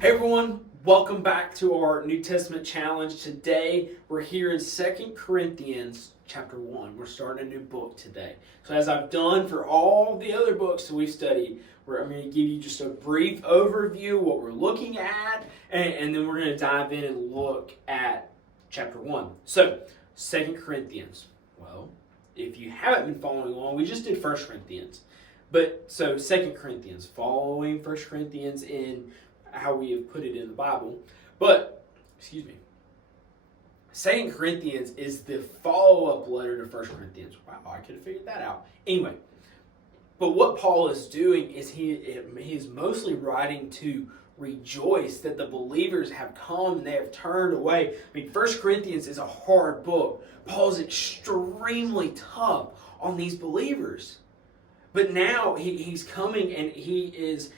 Hey everyone, welcome back to our New Testament challenge. Today we're here in 2 Corinthians chapter 1. We're starting a new book today. So as I've done for all the other books that we've studied, I'm going to give you just a brief overview of what we're looking at, and then we're going to dive in and look at chapter 1. So, 2 Corinthians. Well, if you haven't been following along, we just did 1 Corinthians. But so 2 Corinthians, following 1 Corinthians in how we have put it in the Bible. But, 2 Corinthians is the follow-up letter to 1 Corinthians. Wow, I could have figured that out. Anyway, but what Paul is doing is he is mostly writing to rejoice that the believers have come and they have turned away. 1 Corinthians is a hard book. Paul's extremely tough on these believers. But now he's coming and he is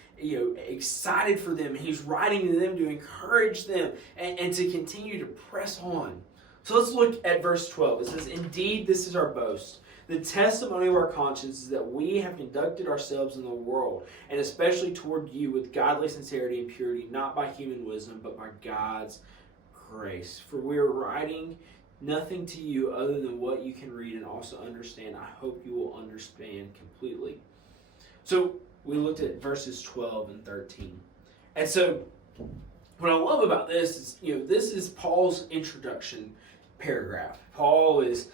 excited for them. He's writing to them to encourage them and to continue to press on. So let's look at verse 12. It says, "Indeed, this is our boast. The testimony of our conscience is that we have conducted ourselves in the world, and especially toward you, with godly sincerity and purity, not by human wisdom, but by God's grace. For we are writing nothing to you other than what you can read and also understand. I hope you will understand completely." So we looked at verses 12 and 13. And so what I love about this is, this is Paul's introduction paragraph. Paul is,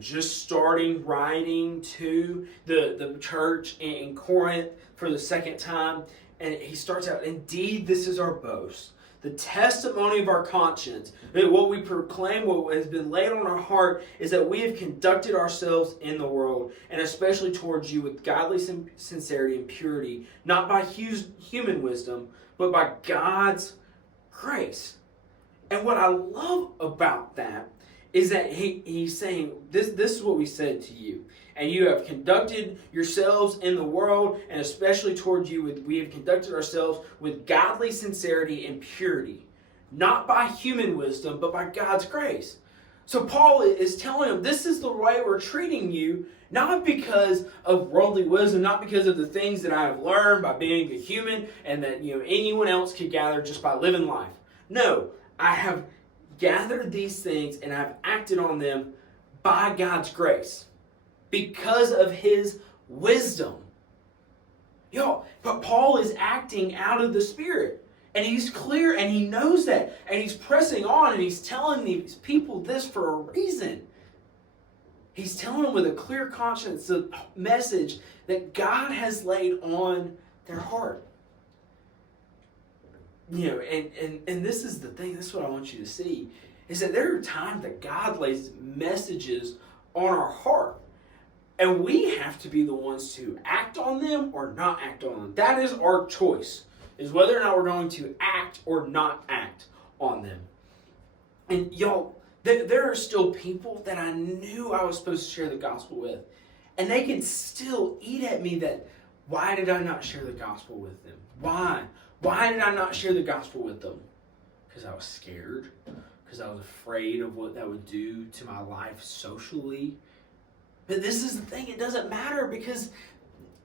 just starting writing to the church in Corinth for the second time. And he starts out, "Indeed, this is our boast. The testimony of our conscience, that what we proclaim, what has been laid on our heart, is that we have conducted ourselves in the world, and especially towards you, with godly sincerity and purity, not by human wisdom, but by God's grace." And what I love about that is that he's saying, this is what we said to you. "And you have conducted yourselves in the world, and especially towards you, we have conducted ourselves with godly sincerity and purity, not by human wisdom, but by God's grace." So Paul is telling them, this is the way we're treating you, not because of worldly wisdom, not because of the things that I have learned by being a human, and that anyone else could gather just by living life. No, I have gathered these things and I've acted on them by God's grace, because of his wisdom. But Paul is acting out of the Spirit. And he's clear and he knows that. And he's pressing on and he's telling these people this for a reason. He's telling them with a clear conscience the message that God has laid on their heart. And this is the thing, this is what I want you to see, is that there are times that God lays messages on our heart. And we have to be the ones to act on them or not act on them. That is our choice, is whether or not we're going to act or not act on them. And there are still people that I knew I was supposed to share the gospel with. And they can still eat at me that, why did I not share the gospel with them? Why? Why did I not share the gospel with them? Because I was scared. Because I was afraid of what that would do to my life socially. But this is the thing, it doesn't matter, because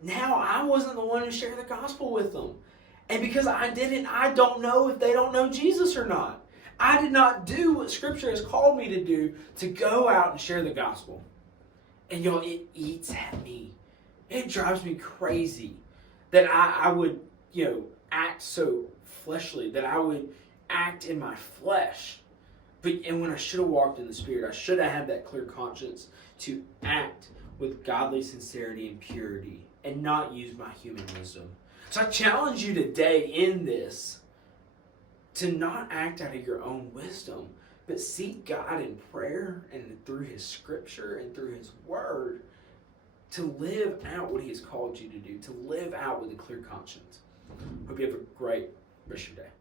now I wasn't the one who shared the gospel with them. And because I didn't, I don't know if they don't know Jesus or not. I did not do what Scripture has called me to do, to go out and share the gospel. And it eats at me. It drives me crazy that I would, act so fleshly, that I would act in my flesh. And when I should have walked in the Spirit, I should have had that clear conscience to act with godly sincerity and purity and not use my human wisdom. So I challenge you today in this to not act out of your own wisdom, but seek God in prayer and through His Scripture and through His Word to live out what He has called you to do, to live out with a clear conscience. Hope you have a great rest of your day.